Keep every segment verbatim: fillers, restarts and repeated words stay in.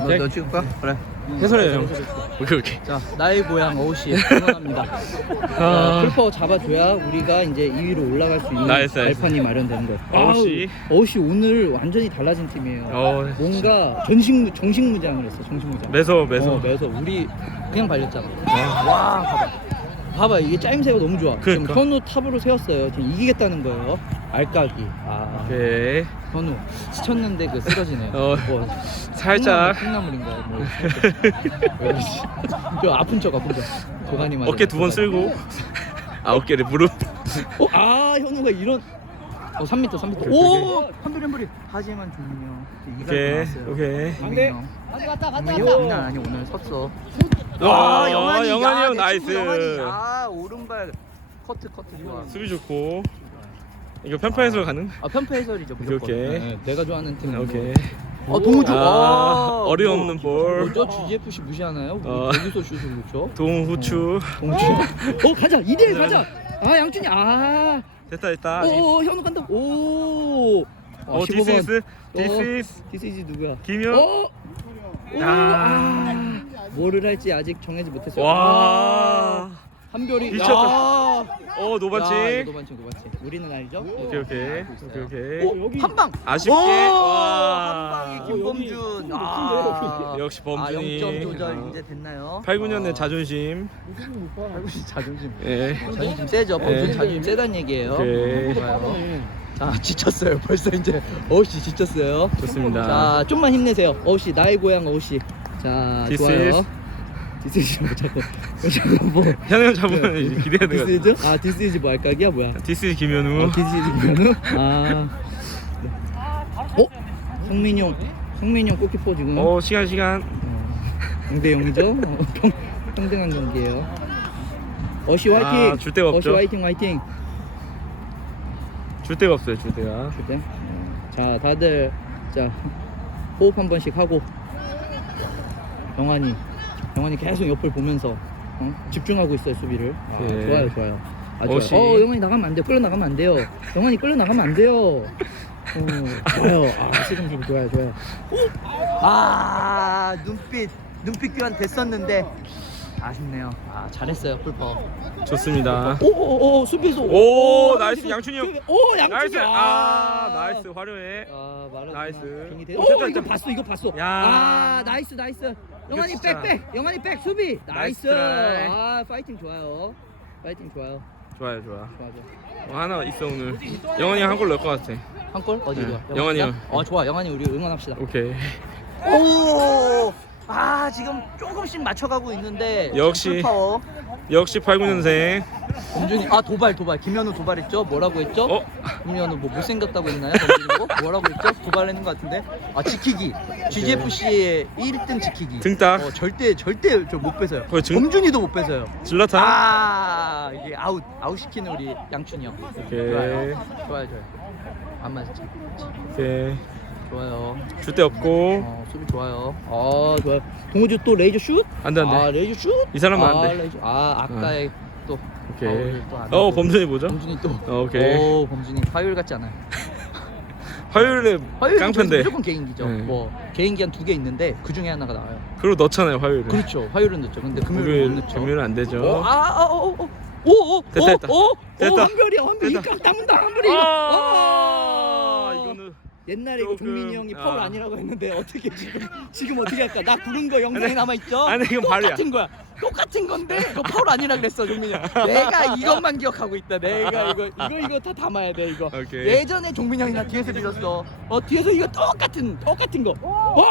너, 네. 너 찍을 거야? 그래. 해설해 형. 오케이 오케이. 자, 나의 고향 어우씨 응원합니다. 아. 풀퍼 잡아줘야 우리가 이제 이 위로 올라갈 수 있는 나이스, 나이스. 발판이 마련되는 거예요. 어우씨. 아우, 어우씨 오늘 완전히 달라진 팀이에요. 어, 뭔가 전식 정식무장을 했어. 정식무장. 매서 매서. 어, 매서. 우리 그냥 발렸잖아. 아. 와, 봐봐. 봐봐, 이게 짜임새가 너무 좋아. 그러니까. 지금 현우 탑으로 세웠어요. 지금 이기겠다는 거예요. 알까기. 아, 오케이. 현우 스쳤는데 그 쓰러지네요. 어, 뭐 살짝. 콩나물인가요? 뭐. 왜 그러지? 저 아픈 척, 아픈 척. 도가니 맞아. 어깨 두 번 쓸고. 아 어깨를 무릎. 어, 아, 현우가 이런. 어, 삼 미터, 삼 미터. 오케이, 오, 한불 한불이. 하지만 종민형. 이가 오케이 나왔어요. 오케이. 종민형. 종민형 장난 아니 오늘 섰어. 와, 아, 영환이, 영환이 야, 형 내 나이스. 친구 영환이. 아, 오른발 커트, 커트 좋아. 수비 좋고. 이거 편파 해설 가능? 아, 편파 해설이죠 무조건. 오케이. 네, 내가 좋아하는 팀. 오케이. 어, 동우주. 아, 아, 어림없는 볼. 뭐죠? 지지에프씨 무시하나요? 어. 여기서 슛을 넣죠? 동후추. 동주. 어, 가자. 이 대 일 가자. 아, 양준이. 아. 됐다 됐다. 오, 현우 간다. 오. 어 디스이스 디스이스 디스이즈 누구야? 김현. 어. 오, 아. 아. 뭐를 할지 아직 정하지 못했어요. 와. 아, 한별이. 미쳤다. 야. 어 야, 노반칙. 이거 노반칙, 노반칙. 우리는 알죠? 오케이 오케이 알고 있어요. 오케이 오케이. 오, 한 방. 아쉽게. 오, 와. 한 방이 김범준. 아, 역시 아, 범준이. 영 점 조절 이제 됐나요? 팔, 구 년의 아, 자존심. 자존심. 예. 자존심 세죠. 범준 예. 자존심 세단 얘기예요. 오케이. 좋아요. 자, 지쳤어요. 벌써 이제 어우씨 지쳤어요. 좋습니다. 자, 좀만 힘내세요. 어우씨, 나의 고향 어우씨. 자, This 좋아요. is- 디스이즈 뭐 자꾸 자꾸 뭐 현우 형 잡으면 이제 기대가 돼. 디스이즈? 아, 디스이즈 뭐 알까기야 뭐야? 디스 김현우. 어, 디스이즈 뭐는? 아. 네. 어? 성민용. 성민용 골키퍼 지금. 어 시간 시간. 영 대 영이죠? 어, 평, 평등한 경기예요. 어시 화이팅! 아, 줄 데가 없죠. 어시 화이팅 화이팅! 줄 데가 없어요 줄 데가. 줄 때? 자, 다들 자 호흡 한 번씩 하고. 영환이 영환이 계속 옆을 보면서 어? 집중하고 있어요 수비를. 아, 예. 좋아요 좋아요. 아, 좋아요. 어시. 어, 영환이 나가면 안 돼요. 끌려 나가면 안 돼요. 영환이 끌려 나가면 안 돼요. 어, 좋아요. 아, 시즌 좀 좋아요 좋아요. 아, 눈빛 눈빛 교환 됐었는데 아쉽네요. 아, 잘했어요 풀퍼. 좋습니다. 오오오 수비수. 오, 나이스, 양춘이 형. 오, 양춘이. 나이스. 아 나이스 화려해. 아, 말하구나. 나이스. 경기 대- 어, 오, 됐다, 이거 됐다. 봤어, 이거 봤어. 야. 아, 나이스, 나이스. 영환이 진짜. 백, 백. 영환이 백 수비. 나이스. 나이스 트라이. 아, 파이팅 좋아요. 파이팅 좋아요. 좋아요 좋아. 좋아, 좋아. 어, 하나 있어 오늘. 영원이 한 골 넣을 것 같아. 한 골? 어디 네. 좋아? 영환이 형. 어, 좋아. 영환이 우리 응원합시다. 오케이. 오! 아, 지금 조금씩 맞춰가고 있는데 역시. 풀파워. 역시 팔, 구 년생. 범준이 아, 도발, 도발. 김현우 도발했죠? 뭐라고 했죠? 어? 김현우 뭐 못생겼다고 했나요? 범준이 거? 뭐라고 했죠? 도발했는 것 같은데. 아, 지키기. 지지에프씨의 일 등 지키기. 등딱. 어, 절대 절대 저 못 뺏어요. 거의 등- 범준이도 못 뺏어요. 질라탄. 아, 이게 아웃 아웃 시키는 우리 양춘이 형. 오케이. 좋아요. 좋아요, 좋아요. 안 맞았지. 오케이. 좋아요. 줄 데 없고. 어, 수비 좋아요. 아, 좋아요. 동호주 또 레이저 슛? 안돼 안돼. 아, 레이저 슛? 이 사람은 안 아, 돼. 레이저. 아, 아까의 또 오케이. 파울을 또안 어 하고. 범준이 뭐죠? 범준이 또. 어, 오케이. 오, 범준이 화요일 같지 않아요. 화요일에 화요일 깡패인데. 무조건 개인기죠. 네. 뭐 개인기 한 두 개 있는데 그 중에 하나가 나와요. 그리고 넣잖아요 화요일에. 그렇죠. 화요일은 넣죠. 근데 금요일은 목요일 못 넣죠. 금요일은 안 되죠. 어, 아, 아, 어, 어, 어. 오, 오, 됐다, 오, 됐다. 오, 됐다. 오, 한별이야, 한별이 됐다. 깍 남는다, 한별이. 아, 아, 이거는 옛날에 이거 조금, 종민이 형이 파울 아. 아니라고 했는데 어떻게 지금 지금 어떻게 할까? 나 부른 거 영상에 아니, 남아 있죠? 아니, 이건 발이야. 똑같은 거야. 똑같은 건데 그거 파울 아니라 그랬어 종민이 형. 내가 이것만 기억하고 있다. 내가 이거 이거 이거 다 담아야 돼 이거. 오케이. 예전에 종민이 형이 나 뒤에서 밀었어. 어 뒤에서 이거 똑같은 똑같은 거. 어?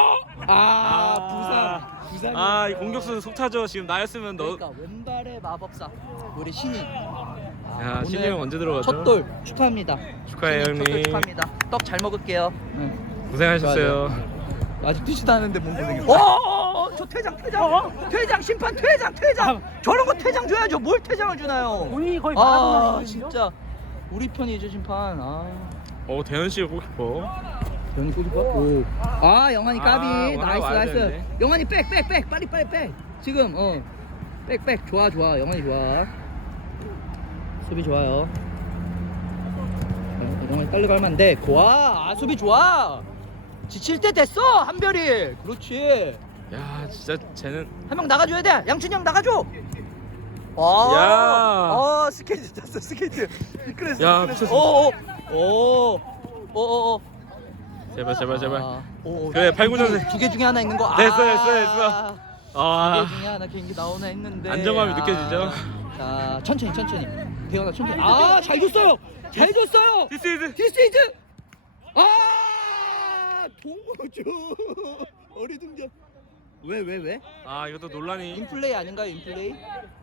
아, 부산 부산. 아, 이 공격수는 속타죠. 지금 나였으면 너. 그러니까 왼발의 마법사 우리 신이. 아, 야, 오늘 신이 형 언제 들어가죠? 첫돌 축하합니다. 축하해요, 신이 첫돌 형님. 축하합니다. 떡 잘 먹을게요. 네. 고생하셨어요. 아직 뛰지도 않은데 몸 보는 게. 어, 저 퇴장, 퇴장, 퇴장, 심판 퇴장, 퇴장. 저런 거 퇴장 줘야죠. 뭘 퇴장을 주나요? 본인이 거의 아, 마라도나 진짜 우리 편이죠 심판. 아, 어, 대현 씨가 골키퍼. 영이 골키퍼. 오, 아, 영환이 까비. 아, 나이스, 와야 나이스. 되는데. 영환이 백, 백, 백, 빨리, 빨리, 백. 지금, 어, 백, 백, 좋아, 좋아. 영환이 좋아. 수비 좋아요. 영환이 빨리 가면 안 돼. 좋아, 아, 수비 좋아. 지칠 때 됐어 한별이. 그렇지. 야 진짜 쟤는 한 명 나가줘야 돼. 양춘이 형 나가줘. 아, 야. 어 스케이트 탔어 스케이트. 미끄러졌어. 야, 미끄러졌어. 어, 어, 어, 어, 어. 제발 제발 제발. 아, 오, 그래, 팔, 구 년생. 두개 중에 하나 있는 거. 됐어, 아, 됐어, 됐어. 아 두개 중에 하나 개인기 나오나 했는데. 안정감이 아. 느껴지죠? 자, 천천히 천천히. 대현아 천천히. 아, 잘 줬어요. 잘 줬어요. This is 디스이즈. 아, 동호주. 어리둥절. 왜, 왜, 왜? 아 이것도 논란이. 인플레이 아닌가요, 인플레이?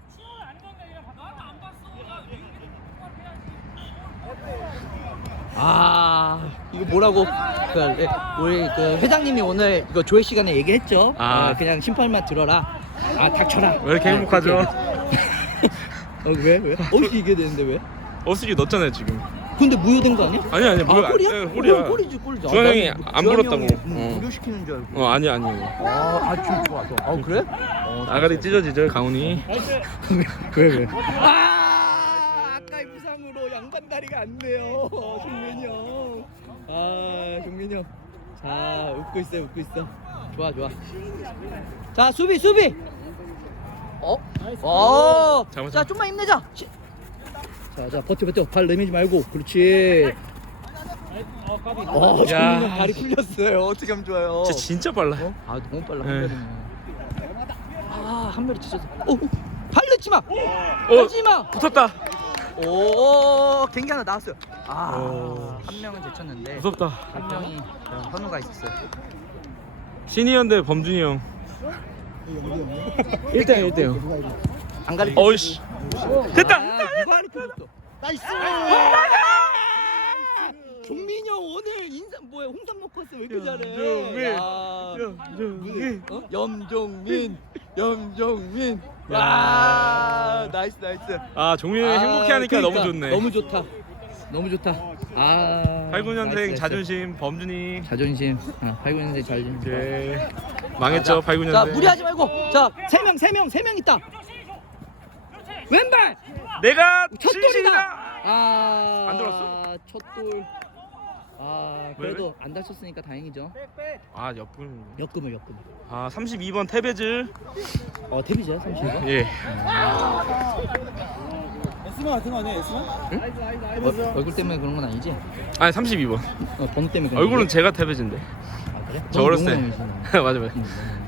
아, 이거 뭐라고? 그, 네, 우리 그 회장님이 오늘 이거 조회 시간에 얘기했죠. 아. 어, 그냥 심판만 들어라. 아, 닥쳐라. 왜 이렇게 아, 행복하죠? 그렇게 얘기했죠. 어, 왜, 왜? 어떻게 이게 되는데 왜? 어수지 넣었잖아요 지금. 근데 무효된 거 아니야? 아니 아니 아, 뭐 골이야? 예, 골이야. 골, 골이지, 골이지. 아, 주환 형이 나는 안 주환 불었다고. 형이, 음, 어. 무효시키는 줄 알고. 어 아니 아니. 아, 아, 지금 좋아, 좋아. 아, 그래? 어, 아가리 찢어지죠 강훈이. 왜, 왜? 아, 아까의 부상으로 양반 다리가 안 돼요. 종민이 형. 아, 종민이 형. 자, 웃고 있어요, 웃고 있어. 좋아, 좋아. 자, 수비, 수비. 어? 어. 잘못 자, 좀만 힘내자. 시- 자, 자, 버텨, 버텨. 발 내밀지 말고. 그렇지. 어, 종민이 야. 형 다리 풀렸어요. 어떻게 하면 좋아요? 진짜 진짜 빨라. 어? 아, 너무 빨라. 네. 한별이는. 아, 한별이 찢었어. 오, 발 넣지 마. 어 넣지 마. 붙었다. 오, 경기 하나 나왔어요. 아, 오. 한 명은 제쳤는데 무섭다. 한 명이 현우가 있었어요. 신이현대 범준이 형. 일 대 영 일 대 영. 안 가리켜. 어이씨. 됐다. 아, 누가 가리켜줬어? 나이스. 종민이 형 오늘 인사 뭐야 홍삼 먹고 왔어 왜 이렇게 잘해? 염종민. 야, 어? 염종민, 염종민. 야. 야, 나이스 나이스. 아 종민이 아, 행복해하니까 그러니까, 너무 좋네. 너무 좋다. 너무 좋다. 아. 팔, 구 년생 나이스, 나이스. 자존심 범준이. 자존심. 어, 팔, 구 년생 자존심. 예. 망했죠 팔, 구 년생. 자, 무리하지 말고. 자, 세 명, 세 명, 세 명 있다. 왼발. 내가 첫 진실이다. 돌이다. 아. 안 들어왔어? 첫 돌. 아, 그래도 안 다쳤으니까 다행이죠. 아 옆분. 역금을 역금. 아 삼십이 번 테베즈. 어, 데뷔죠, 삼십 번. 예. 에스마 같은 거 아니야 에스마? 어, 얼굴 때문에 그런 건 아니지? 아니 삼십이 번. 어, 번호 때문에 그런 얼굴은 거지? 제가 테베즈인데. 아, 그래? 저 어렸을 때. 너무 영웅이시네. 맞아 맞아. 응,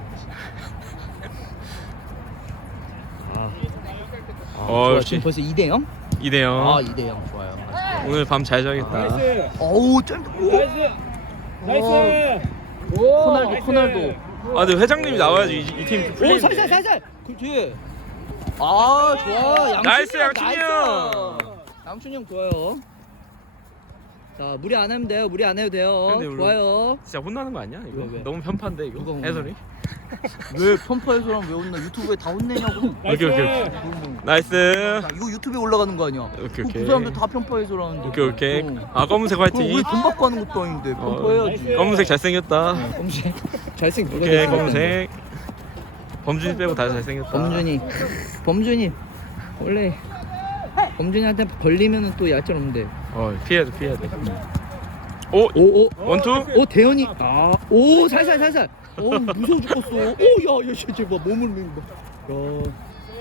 너무 아, 어 좋아. 역시 지금 벌써 이 대 영? 이 대 영. 아, 이 대 영 좋아요. 오늘 밤 잘 자겠다. 나이스 어우, 짠. 오. 나이스 나이스 코날도, 코날도. 아 근데 회장님이 나와야지 이팀 오, 풀리는데. 살살, 살살. 그렇지. 아, 좋아. 양춘이 나이스, 형, 양춘이 나이스. 형. 양춘이 형 좋아요. 자, 무리 안 하면 돼요. 무리 안 해도 돼요. 근데 우리- 좋아요. 진짜 혼나는 거 아니야 이거? 왜, 왜? 너무 편파인데 이거 누가 혼나? 해설이? 왜 펌퍼에서랑 왜 혼나? 유튜브에 다 혼내냐고. 오케이 오케이 오케이. 야, 나이스. 이거 유튜브에 올라가는 거 아니야? 오케이, 그, 오케이. 그 사람들 다 펌퍼에서라는데. 오케이 오케이. 어. 아 검은색 그럼 화이팅. 우리 돈 받고 하는 것도 아닌데 어, 펌퍼해야지. 검은색 잘생겼다. 검색. 잘생. 오케이 검은색. 범준이 빼고 다 잘생겼다. 범준이. 범준이. 원래 범준이한테 걸리면은 또 얄짤 없는데. 어 피해야 돼 피해야 돼. 오 오, 오. 원투. 오, 대현이. 아, 오, 살살, 살살. 오, 무서워 죽겠어. 오, 야, 야, 쟤, 쟤 봐, 몸을 밀고. 야.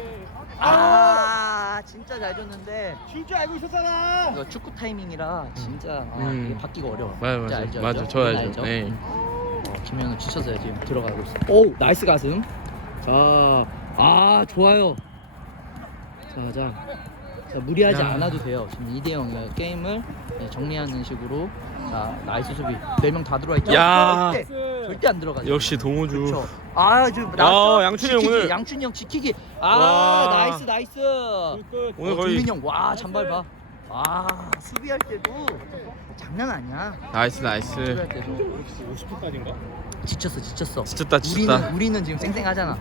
아, 진짜 잘 줬는데. 줄 줄 알고 있었잖아 이거 축구 타이밍이라 진짜 아, 음. 이게 받기가 어려워. 맞아 진짜 맞아 알죠, 맞아 알죠? 저 이건 알죠. 네. 어, 김현우 지쳐서요 지금 들어가고 있어. 오, 나이스 가슴. 자, 아, 좋아요. 자, 자. 자, 무리하지 야. 않아도 돼요. 지금 이 대 영 게임을 네, 정리하는 식으로. 자, 나이스 수비. 네 명 다 들어와 있죠? 야. 절대, 절대 안 들어가죠. 역시 동호주. 그렇죠. 아, 지금 야, 양춘이 형 지키기, 오늘- 양춘이 형 지키기. 아, 와. 나이스 나이스. 끝 오늘 어, 거의 종민이 형, 와, 잔발 봐. 아, 수비할 때도 장난 아니야. 나이스 나이스. 수비할 때도 오십 분까지인가? 지쳤어, 지쳤어. 지쳤다 지쳤다. 우리는 우리는 지금 쌩쌩하잖아.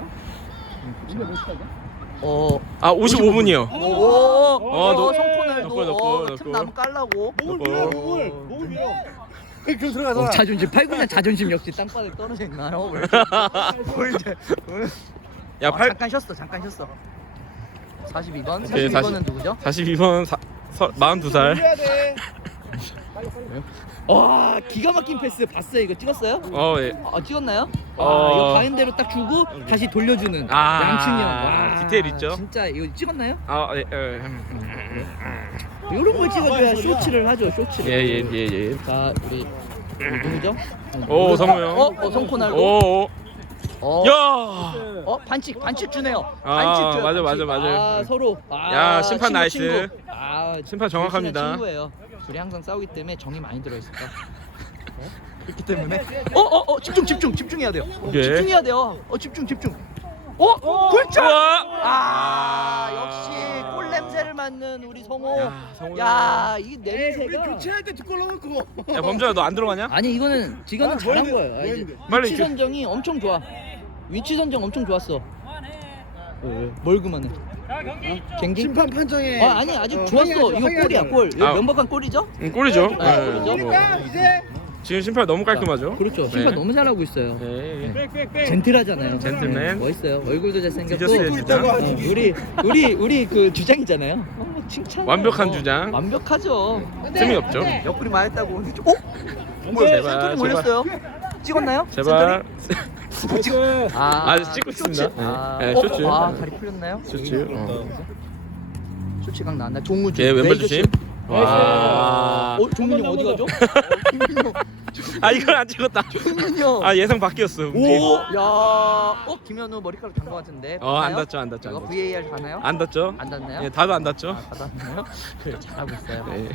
어, 아 오십오 분이요. 오, 오, 어, 어, 너- 성코날도 넣고, 넣고, 어, 넣고. 틈 나면 깔라고. 목을 넣고. 밀어 목을 목을 밀어 그럼 들어가서 어, 자존심, 팔구년 자존심 역시 땅바닥에 떨어져 있나요? 왜 이렇게? 뭘 이제? 야 아, 팔. 잠깐 쉬었어, 잠깐 쉬었어. 사십이 번, 오케이, 사십이 번은 누구죠? 사십이 번 사, 서, 마흔두 살. 밀어야 돼 와 기가 막힌 패스 봤어요? 이거 찍었어요? 어, 예. 아 찍었나요? 아 어. 이거 가운데로 딱 주고 다시 돌려주는 아, 양춘이 형. 와, 디테일 있죠? 진짜 이거 찍었나요? 아, 예. 예. 음. 이런 걸 찍어줘야 쇼츠를 하죠. 쇼츠를. 예, 예, 예, 예. 자 우리 누구죠? 오, 성우 형. 어, 어 성코날도. 오. 어. 야! 어 반칙 반칙 주네요. 아, 반칙 줘요. 맞아, 반칙. 맞아, 맞아. 아 서로. 아, 야, 심판 친구, 나이스. 친구. 아 심판 정확합니다. 친구예요. 둘이 항상 싸우기 때문에 정이 많이 들어있을까. 어? 그렇기 때문에. 어어 어, 어 집중 집중 집중해야 돼요. 오케이. 집중해야 돼요. 어 집중 집중. 어 굴절. 우와! 아 역시 골 냄새를 맡는 우리 성호. 야, 성호 야, 이 냄새가. 교체할 때 뒷골 넣고. 야, 범주야, 너 안 들어가냐? 아니 이거는 지금은 아, 잘한 뭐 거예요. 했는데, 아니, 뭐 했는데. 빨리 위치 이렇게- 선정이 엄청 좋아. 위치 선정 엄청 좋았어. 왜, 뭘 그만해? 갱기? 심판 판정에. 아 아니 아직 어, 좋았어. 항의하죠, 이거 골이야 항의하죠. 골. 이거 아. 명백한 골이죠? 응, 골이죠. 아, 예, 골이죠? 뭐. 그러니까 이제 지금 심판 너무 깔끔하죠? 그렇죠. 심판 네. 너무 잘하고 있어요. 예, 예. 빽빽빽. 젠틀하잖아요. 젠틀맨. 네, 멋있어요. 얼굴도 잘생겼고. 디저스의 주장. 어, 우리 우리 우리 그 주장이잖아요. 어, 칭찬. 완벽한 주장. 완벽하죠. 틈이 없죠. 옆구리 많았다고. 어? 뭐야? 제발, 센터링 제발. 올렸어요? 찍었나요? 제발. 지금. 아, 아, 찍고 있습니다. 쇼츠. 아, 네, 어, 쇼츠. 아, 다리 풀렸나요? 쇼츠. 어. 쇼츠각 나왔나? 종우주. 예, 왼발 레이저 조심. 슛. 와. 어, 종민이 형 어디 가죠? 종민이 형. 아, 이걸 안 찍었다. 종민이 형. 아, 예상 바뀌었어. 오, 야, 어 김현우 머리카락 단 것 같은데. 어, 안 봤나요? 닿죠, 안 닿죠, 안 이거 닿죠. 브이에이알 가나요? 안 닿죠? 안 닿나요? 예, 다도 안 닿죠. 아, 받았나요? 그래, 잘하고 있어요. 네.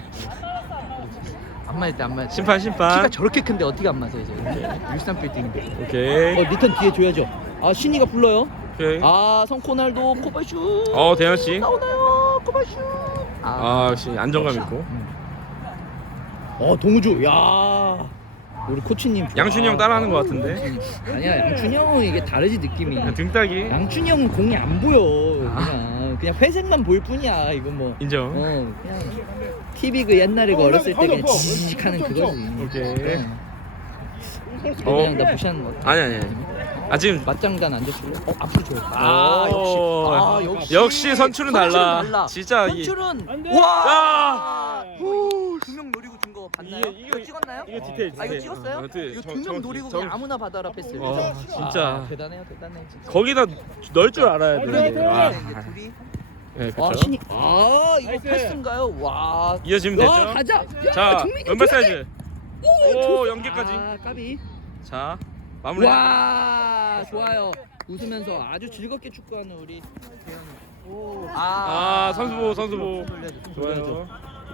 안 맞을 때안 맞을 때. 심판, 키가 심판. 저렇게 큰데 어떻게 안 맞아요, 이제? 일산 빌딩인데. 오케이. 어, 리턴 뒤에 줘야죠. 아, 신이가 불러요. 오케이. 아, 성코날도 코바슈. 어, 대현 씨. 나오나요? 코바슈. 아, 역시 안정감 있고. 어, 동우주. 야. 우리 코치님. 좋아. 양춘이 형 따라하는 것 같은데. 아니야, 양춘이 형은 이게 다르지 느낌이. 등딱이. 양춘이 형은 공이 안 보여. 그냥 그냥 회색만 보일 뿐이야. 이거 뭐. 인정. 어, 그냥 티비 그 옛날에 그 어렸을 때 그냥 지직하는 그거지. 오케이. 그냥. 어. 그냥 나 무시하는 거. 아니, 아니. 아, 지금. 맞장단 안 줬을래? 어, 앞으로 줘. 아, 역시. 아, 역시. 역시 선출은 달라. 진짜 이- 선출은. 야! 와! 두명 노리고 준 거 봤나요? 이게- 이거, 이거- 찍었나요? 이거 디테일, 아, 이거 디테일. 찍었어요? 어, 어떻게 이거 정- 두 명 정확히, 노리고 정- 그냥 아무나 받아라 패스. 와, 진짜. 아, 대단해요, 대단해. 진짜. 거기다 넣을 줄 알아야 그래, 돼. 그래. 와. 이제 둘이. 네, 와, 그렇죠. 신이. 아, 이거 나이스. 패스인가요? 와. 이어지면 야, 되죠. 가자. 야, 자, 정민이 왼발 좋네. 사이즈. 오, 오, 좋- 연계까지. 아, 까비. 자, 마무리. 와, 좋아요. 웃으면서 아주 즐겁게 축구하는 우리 대현. 오. 아, 선수보, 선수보. 돌려줘, 좋아요. 돌려줘.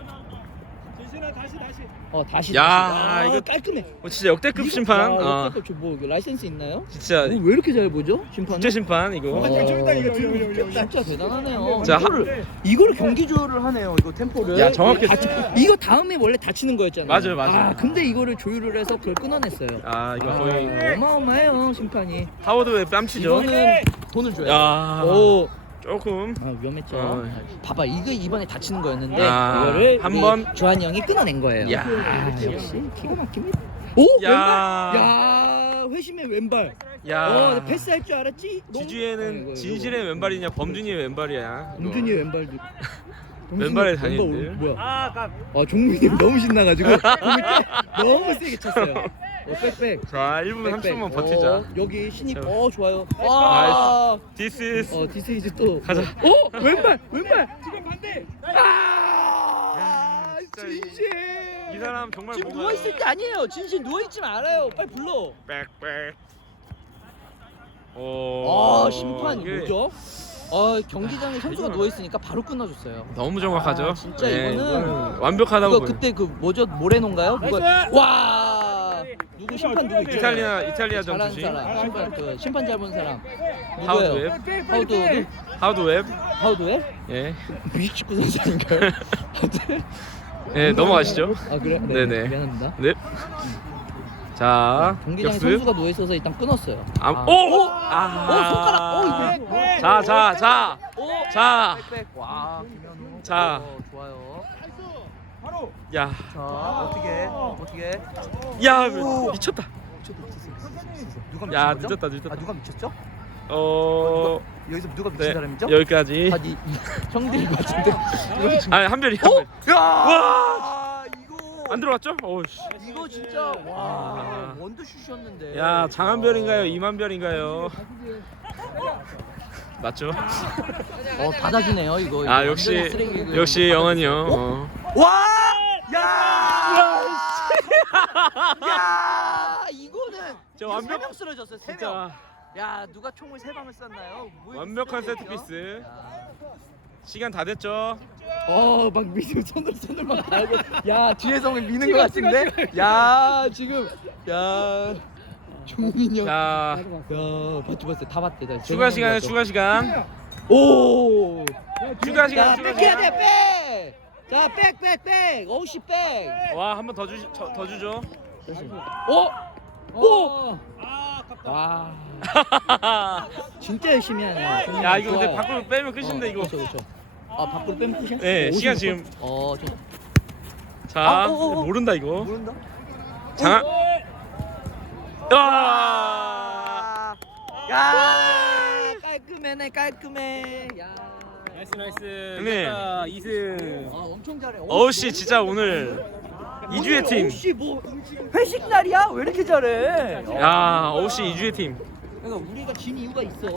진신아 다시 다시. 어, 다시. 야, 다시. 와, 이거 깔끔해. 어, 진짜 역대급 심판. 야, 어, 역대급 저뭐 라이센스 있나요? 진짜 오, 왜 이렇게 잘 보죠? 심판. 국제 심판 이거. 어, 좀 이따 이거 들고 진짜 대단하네요. 자, 이거를 이거를 경기 조율을 하네요. 이거 템포를. 야, 정확했어. 다치- 이거 다음에 원래 다치는 거였잖아요. 맞아요, 맞아요. 아, 근데 이거를 조율을 해서 그걸 끊어냈어요. 아, 이거 아, 거의 어마어마해요 심판이. 하워드의 뺨치죠. 이거는 돈을 줘요. 야, 오, 조금. 아, 위험했죠. 어. 봐봐, 이거 이번에 다치는 거였는데 아, 이거를 한 우리 번. 주한 형이 끊어낸 거예요. 야. 아, 역시 기가 막힙니다. 오, 야. 왼발. 야, 회심의 왼발. 야. 어, 패스할 줄 알았지? 너무- 지주에는 아이고, 진실의 왼발이냐 범준이의 왼발이야. 이거. 범준이 왼발도. 왼발에 왼발 다니는데. 오른- 뭐야? 아, 깜. 아, 종민이 너무 신나가지고 공을 때 너무 세게 쳤어요. 어, 백백. 자, 일 분 삼십 분만 백백. 버티자. 어, 여기 신입. 자. 어, 좋아요. 와. This is 어, 디스이즈 또. 가자. 어, 왼발, 왼발. 지금 반대. 아, 진짜 이- 진실. 이 사람 정말 지금 뭔가- 누워 있을 때 아니에요. 진실 누워 있지 말아요. 빨리 불러. 빽빽. 오. 아, 심판 이게 뭐죠? 아, 경기장에 선수가 누워 있으니까 바로 끊어줬어요. 너무 정확하죠. 아, 진짜 네, 이거는 이거는 완벽하다고 이거 보여요. 그때 그 뭐죠? 모레노인가요? 누가 나이스! 와! 누구 심판 누구 있죠? 이탈리아 이탈리아전 잘하는 주심 사람. 심판 그 심판 잘 본 사람. 하우드 누구예요? 웹. 하우드 어디? 하우드 웹. 하우드 왜? 예. 뮤직축구 선수 아닌가요? 하우드? 예, 넘어가시죠. 아 그래? 네, 네네. 미안합니다. 네. 자, 경기장에 역습. 선수가 누워 있어서 일단 끊었어요. 아, 아. 오! 어? 아. 어, 손가락. 어, 이거. 네. 자, 자, 자. 오! 자. 백백. 와, 김현우. 자. 어, 좋아요. 바로. 야. 자, 어떻게? 어떻게? 야, 오. 미쳤다. 누가 미친 야, 거죠? 늦었다, 늦었다. 아, 누가 미쳤죠? 어. 여기서 누가 미친 네. 사람이죠? 여기까지. 아, 니 형들인 것 같은데. 누가 미친 아니, 한별이. 한별. 야! 와! 이거 안 들어갔죠? 어우씨. 이거 진짜 와 원더슛이었는데. 야 장한별인가요? 이만별인가요? 맞죠? 어 받아주네요 이거. 아 이거 역시 완전히 쓰레기고. 역시 영환이 형. 어. 와! 야! 야! 이거는 저 완벽- 세명 쓰러졌어요. 세 명. 진짜 야 누가 총을 세 방을 쐈나요? 뭐 완벽한 쓰레기죠? 세트피스. 야. 시간 다 됐죠? 어, 막 미는 손으로 손을 막 달고, 야 뒤에서 막 미는 것 같은데, 야 지금, 야 종민이 형, 야 자 봤지 봤지 다 봤대, 다. 추가 시간에 추가 시간. 오, 추가 시간 야 추가 백해야 돼, 시간. 백, 자 백, 백, 백, 어우씨 백, 와 한 번 더 주시 더, 더 주죠. 오, 오, 아 아깝다. 와, 진짜 열심히 하네요. 종민이 야 형 이거 근데 좋아요. 밖으로 빼면 끝인데 어, 이거. 그렇죠, 그렇죠. 아 밖으로 빼면 끝이야? 네, 오, 시간 오십 분. 지금- 어, 좀 자 아, 오, 오, 오. 모른다 이거. 모른다. 장한. 와. 야 깔끔해네 깔끔해. 야. 나이스 나이스. 형님. 이겼다, 이승. 아 엄청 잘해. 어우 씨 진짜 오늘 이주의 팀. 혹시 뭐 회식 날이야? 왜 이렇게 잘해? 야 어우 씨 이주의 팀. 그러니까 우리가 진 이유가 있어.